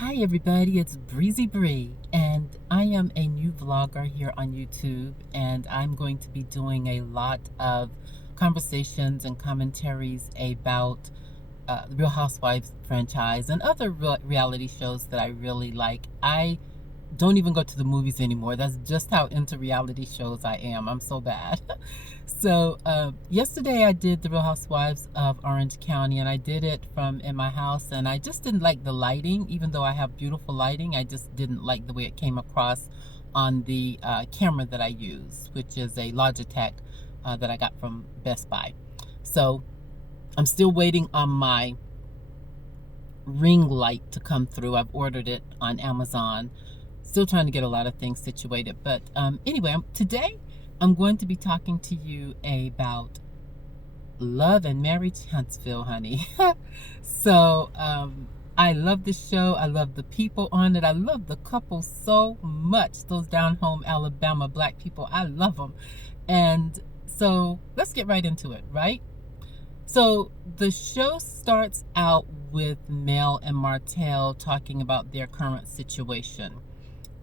Hi everybody, it's Breezy Bree, and I am a new vlogger here on YouTube, and I'm going to be doing a lot of conversations and commentaries about the Real Housewives franchise and other reality shows that I really like. I don't even go to the movies anymore. That's just how into reality shows I am. I'm so bad. So yesterday I did the Real Housewives of Orange County, and I did it from in my house, and I just didn't like the lighting. Even though I have beautiful lighting, I just didn't like the way it came across on the camera that I use, which is a Logitech that I got from Best Buy. So I'm still waiting on my ring light to come through. I've ordered it on Amazon. Still trying to get a lot of things situated. But anyway, today I'm going to be talking to you about Love and Marriage Huntsville, honey. So I love the show. I love the people on it. I love the couple so much. Those down home Alabama black people, I love them. And so let's get right into it, right? So the show starts out with Mel and Martell talking about their current situation.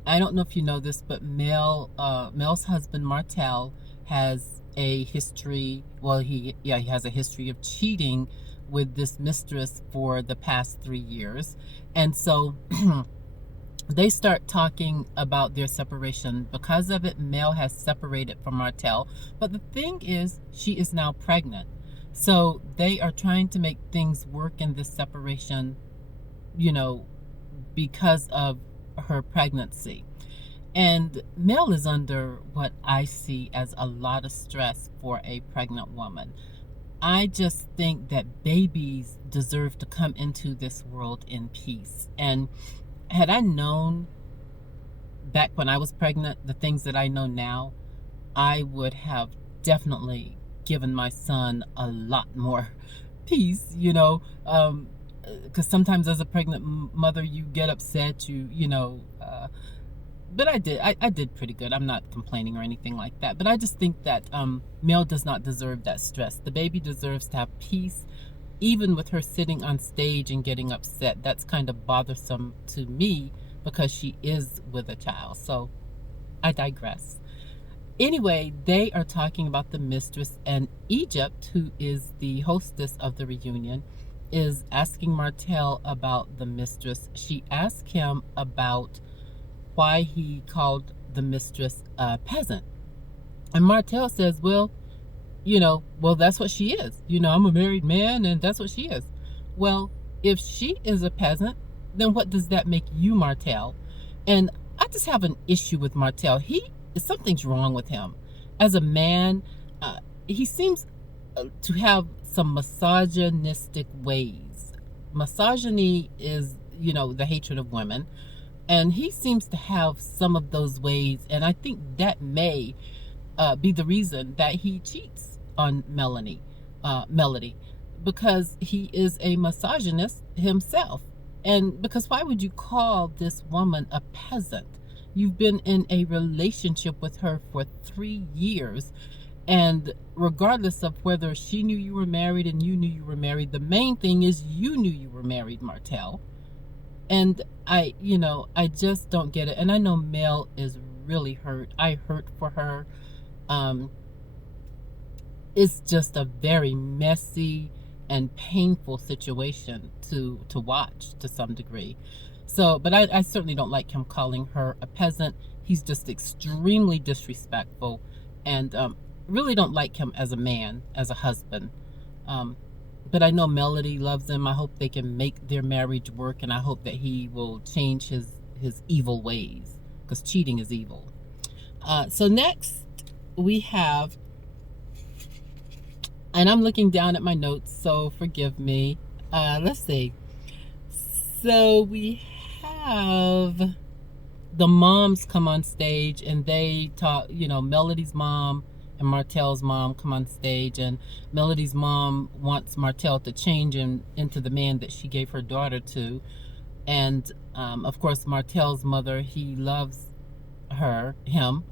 I don't know if you know this, but Mel's husband Martell has a history. Well, he has a history of cheating with this mistress for the past 3 years, and so they start talking about their separation. Because of it, Mel has separated from Martell, but the thing is, she is now pregnant. So they are trying to make things work in this separation, because of her pregnancy. And Mel is under what I see as a lot of stress for a pregnant woman. I just think that babies deserve to come into this world in peace. And had I known back when I was pregnant the things that I know now, I would have definitely given my son a lot more peace, because sometimes as a pregnant mother, you get upset, but I did pretty good. I'm not complaining or anything like that. But I just think that Mel does not deserve that stress. The baby deserves to have peace. Even with her sitting on stage and getting upset, that's kind of bothersome to me because she is with a child. So I digress. Anyway, they are talking about the mistress, and Egypt, who is the hostess of the reunion, is asking Martell about the mistress. She asked him about why he called the mistress a peasant. And Martell says, well, that's what she is. I'm a married man, and that's what she is. Well, if she is a peasant, then what does that make you, Martell? And I just have an issue with Martell. Something's wrong with him. As a man, he seems to have some misogynistic ways. Misogyny is, the hatred of women. And he seems to have some of those ways. And I think that may be the reason that he cheats on Melody, because he is a misogynist himself. And because why would you call this woman a peasant? You've been in a relationship with her for 3 years. And regardless of whether she knew you were married and you knew you were married, the main thing is you knew you were married, Martell. And I just don't get it. And I know Mel is really hurt. I hurt for her. It's just a very messy and painful situation to watch to some degree. So, but I certainly don't like him calling her a peasant. He's just extremely disrespectful, and really don't like him as a man, as a husband. But I know Melody loves him. I hope they can make their marriage work, and I hope that he will change his evil ways, because cheating is evil. So next we have, and I'm looking down at my notes, so forgive me. Let's see. So we have the moms come on stage, and they talk, Melody's mom and Martell's mom come on stage, and Melody's mom wants Martell to change him into the man that she gave her daughter to. And of course, Martell's mother, he loves him.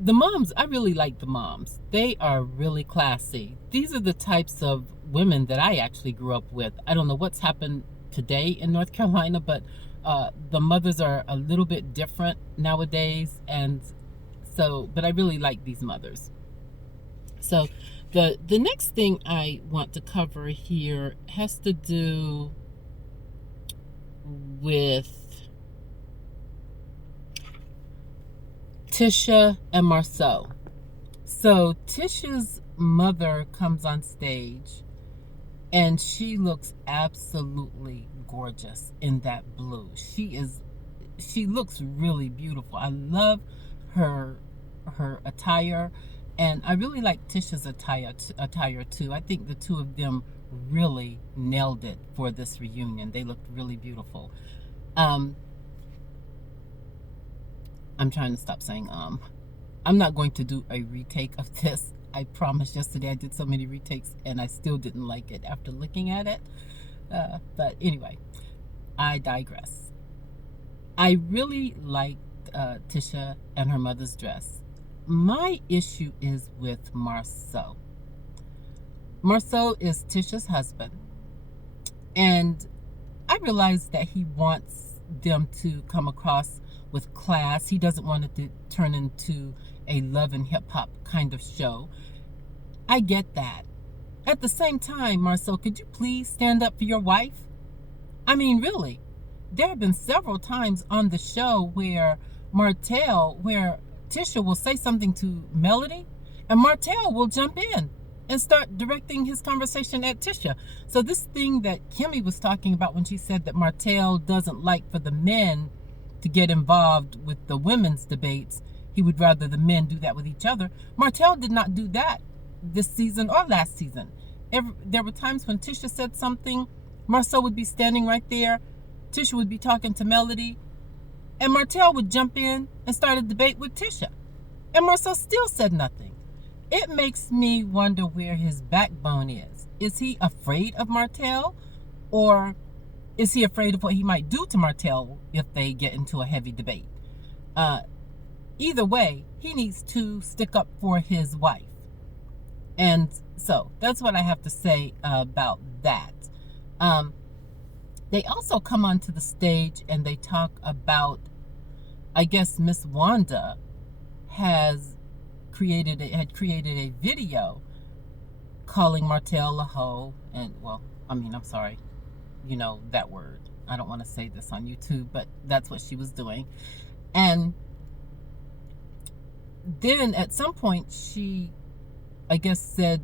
The moms, I really like the moms. They are really classy. These are the types of women that I actually grew up with. I don't know what's happened today in North Carolina, but the mothers are a little bit different nowadays, and so, but I really like these mothers. So the next thing I want to cover here has to do with Tisha and Marcel. So Tisha's mother comes on stage and she looks absolutely gorgeous in that blue. She looks really beautiful. I love her attire, and I really like Tisha's attire too. I think the two of them really nailed it for this reunion. They looked really beautiful. I'm trying to stop saying I'm not going to do a retake of this. I promised yesterday I did so many retakes and I still didn't like it after looking at it. But anyway, I digress. I really liked Tisha and her mother's dress. My issue is with Marcel. Marcel is Tisha's husband, and I realize that he wants them to come across with class. He doesn't want it to turn into a love and hip hop kind of show. I get that. At the same time, Marcel, could you please stand up for your wife? I mean, really, there have been several times on the show where Tisha will say something to Melody, and Martell will jump in and start directing his conversation at Tisha. So this thing that Kimmie was talking about when she said that Martell doesn't like for the men to get involved with the women's debates, he would rather the men do that with each other. Martell did not do that this season or last season. There were times when Tisha said something, Marcel would be standing right there, Tisha would be talking to Melody, and Martell would jump in and start a debate with Tisha. And Marcel still said nothing. It makes me wonder where his backbone is. Is he afraid of Martell? Or is he afraid of what he might do to Martell if they get into a heavy debate? Either way, he needs to stick up for his wife. And so that's what I have to say about that. They also come onto the stage and they talk about, I guess Miss Wanda had created a video calling Martell a hoe, and well, I mean, I'm sorry, you know that word. I don't want to say this on YouTube, but that's what she was doing. And then at some point she, I guess, said,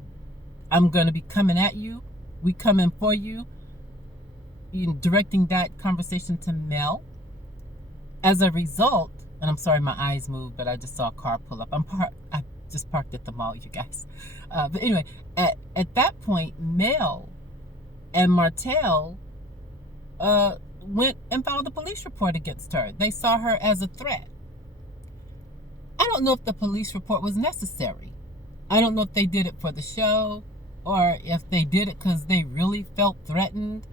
I'm going to be coming at you. We coming for you. Directing that conversation to Mel. As a result, and I'm sorry my eyes moved, but I just saw a car pull up. I just parked at the mall, you guys. But anyway, at that point, Mel and Martell went and filed a police report against her. They saw her as a threat. I don't know if the police report was necessary. I don't know if they did it for the show or if they did it because they really felt threatened.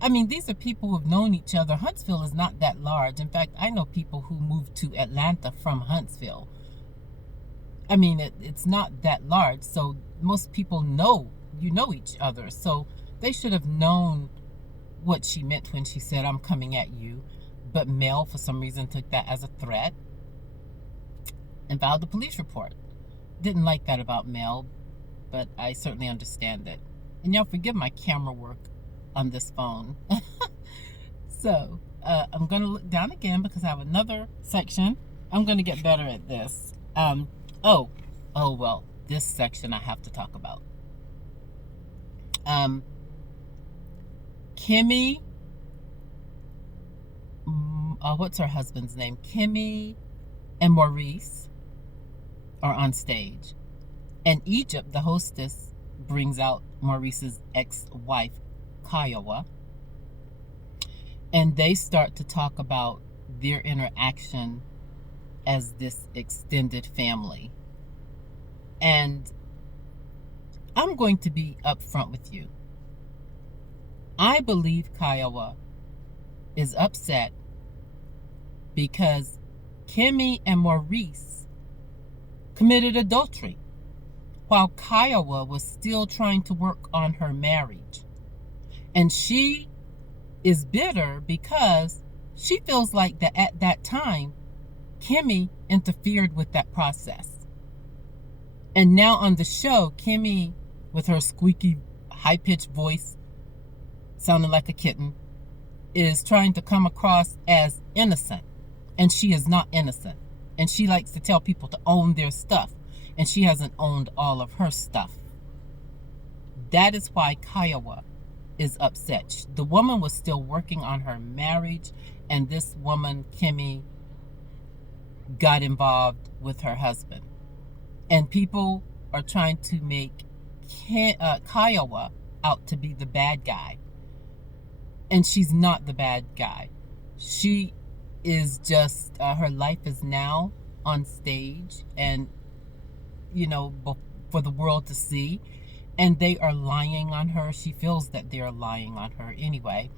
I mean, these are people who have known each other. Huntsville is not that large. In fact, I know people who moved to Atlanta from Huntsville. I mean, it's not that large. So most people know each other. So they should have known what she meant when she said, I'm coming at you. But Mel, for some reason, took that as a threat and filed a police report. Didn't like that about Mel, but I certainly understand it. And y'all forgive my camera work on this phone. So I'm going to look down again because I have another section. I'm going to get better at this. Oh well, this section I have to talk about. Kimmie, what's her husband's name? Kimmie and Maurice are on stage. And Egypt, the hostess, brings out Maurice's ex-wife, Kiuwha, and they start to talk about their interaction as this extended family. And I'm going to be upfront with you. I believe Kiuwha is upset because Kimmie and Maurice committed adultery while Kiuwha was still trying to work on her marriage. And she is bitter because she feels like that at that time, Kimmie interfered with that process. And now on the show, Kimmie, with her squeaky, high-pitched voice, sounding like a kitten, is trying to come across as innocent. And she is not innocent. And she likes to tell people to own their stuff. And she hasn't owned all of her stuff. That is why Kiuwha is upset. The woman was still working on her marriage, and this woman, Kimmie, got involved with her husband. And people are trying to make Kiuwha out to be the bad guy. And she's not the bad guy. She is just, her life is now on stage and, for the world to see. And they are lying on her. She feels that they are lying on her anyway.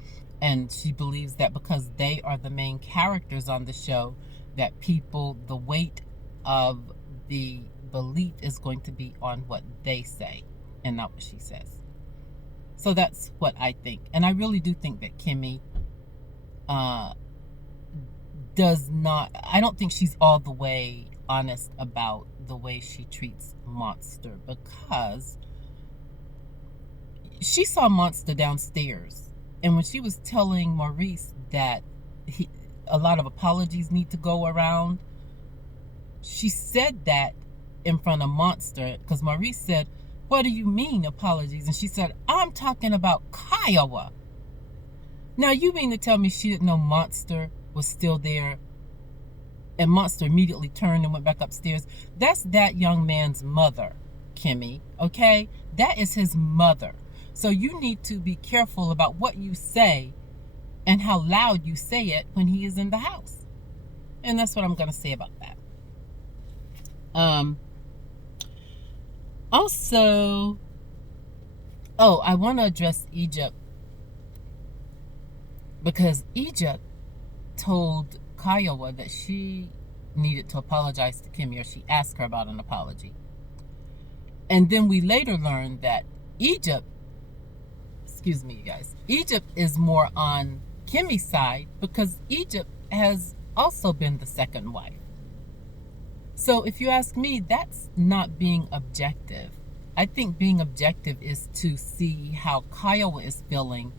And she believes that because they are the main characters on the show, that people, the weight of the belief is going to be on what they say and not what she says. So that's what I think. And I really do think that Kimmie does not, I don't think she's all the way honest about the way she treats Monster, because she saw Monster downstairs. And when she was telling Maurice that a lot of apologies need to go around, she said that in front of Monster, because Maurice said, "What do you mean apologies?" And she said, "I'm talking about Kiuwha." Now, you mean to tell me she didn't know Monster was still there, and Monster immediately turned and went back upstairs? That's that young man's mother, Kimmie, okay? That is his mother. So you need to be careful about what you say and how loud you say it when he is in the house. And that's what I'm going to say about that. Also, I want to address Egypt, because Egypt told Kiuwha that she needed to apologize to Kimmie, or she asked her about an apology. And then we later learned that Egypt is more on Kimmie's side, because Egypt has also been the second wife. So if you ask me, that's not being objective. I think being objective is to see how Kiuwha is feeling,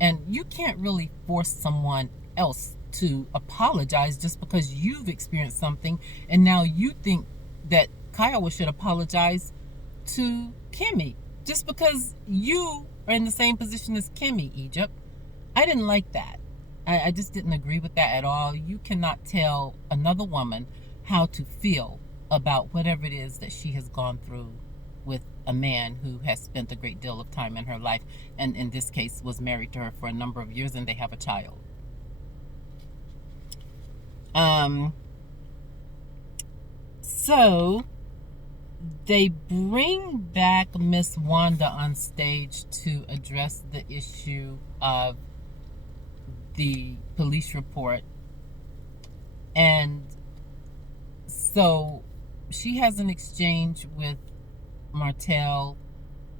and you can't really force someone else to apologize just because you've experienced something, and now you think that Kiuwha should apologize to Kimmie just because you are in the same position as Kimmie, Egypt. I didn't like that. I just didn't agree with that at all. You cannot tell another woman how to feel about whatever it is that she has gone through with a man who has spent a great deal of time in her life, and in this case was married to her for a number of years, and they have a child. So they bring back Miss Wanda on stage to address the issue of the police report. And so she has an exchange with Marcel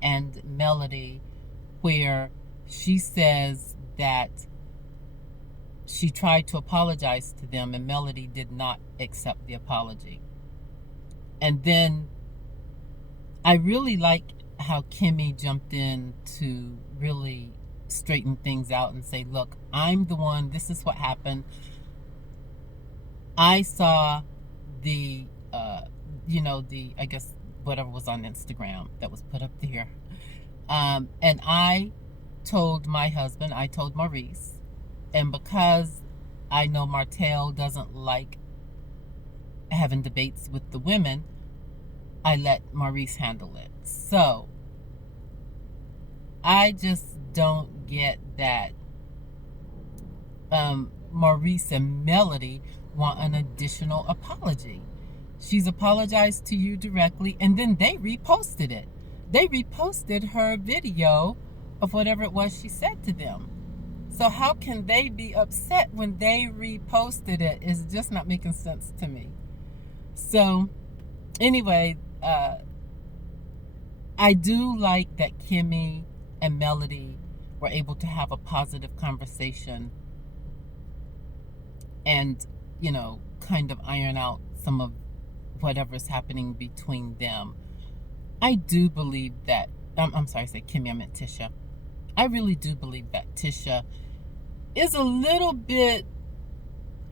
and Melody where she says that she tried to apologize to them and Melody did not accept the apology. And then I really like how Kimmie jumped in to really straighten things out and say, look, I'm the one, this is what happened. I saw the, I guess whatever was on Instagram that was put up there. And I told my husband, I told Maurice, and because I know Marcel doesn't like having debates with the women, I let Maurice handle it. So I just don't get that Maurice and Melody want an additional apology. She's apologized to you directly, and then they reposted it. They reposted her video of whatever it was she said to them. So how can they be upset when they reposted it? It's just not making sense to me. So anyway, I do like that Kimmie and Melody were able to have a positive conversation and, kind of iron out some of whatever's happening between them. I do believe that, I'm sorry, I said Kimmie, I meant Tisha. I really do believe that Tisha is a little bit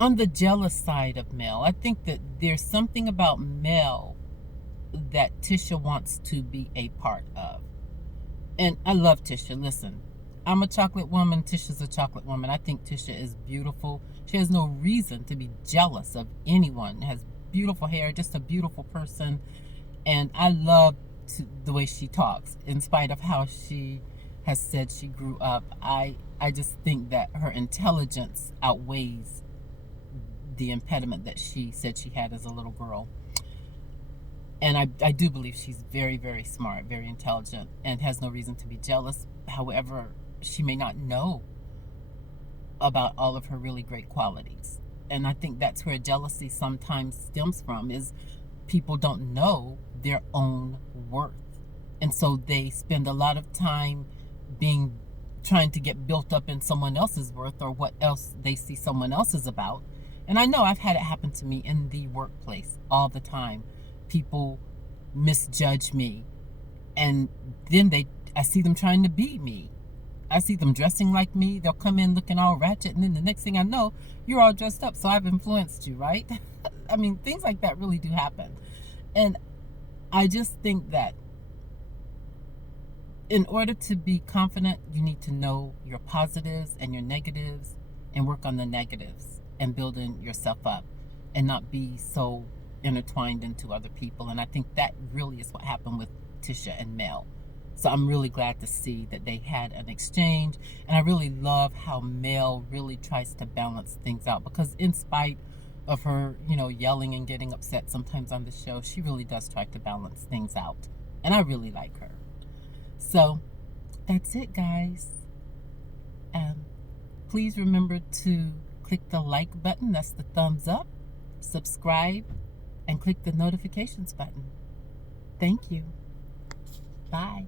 on the jealous side of Mel. I think that there's something about Mel that Tisha wants to be a part of. And I love Tisha. Listen, I'm a chocolate woman. Tisha's a chocolate woman. I think Tisha is beautiful. She has no reason to be jealous of anyone. Has beautiful hair, just a beautiful person. And I love the way she talks, in spite of how she has said she grew up. I just think that her intelligence outweighs the impediment that she said she had as a little girl. And I do believe she's very, very smart, very intelligent, and has no reason to be jealous. However, she may not know about all of her really great qualities. And I think that's where jealousy sometimes stems from, is people don't know their own worth. And so they spend a lot of time trying to get built up in someone else's worth or what else they see someone else is about. And I know I've had it happen to me in the workplace all the time. People misjudge me, and then I see them trying to beat me. I see them dressing like me. They'll come in looking all ratchet, and then the next thing I know, you're all dressed up, so I've influenced you, right? I mean, things like that really do happen. And I just think that in order to be confident, you need to know your positives and your negatives and work on the negatives and building yourself up and not be so intertwined into other people. And I think that really is what happened with Tisha and Mel. So I'm really glad to see that they had an exchange. And I really love how Mel really tries to balance things out, because in spite of her, yelling and getting upset sometimes on the show, she really does try to balance things out. And I really like her. So that's it, guys. Please remember to click the like button. That's the thumbs up. Subscribe and click the notifications button. Thank you. Bye.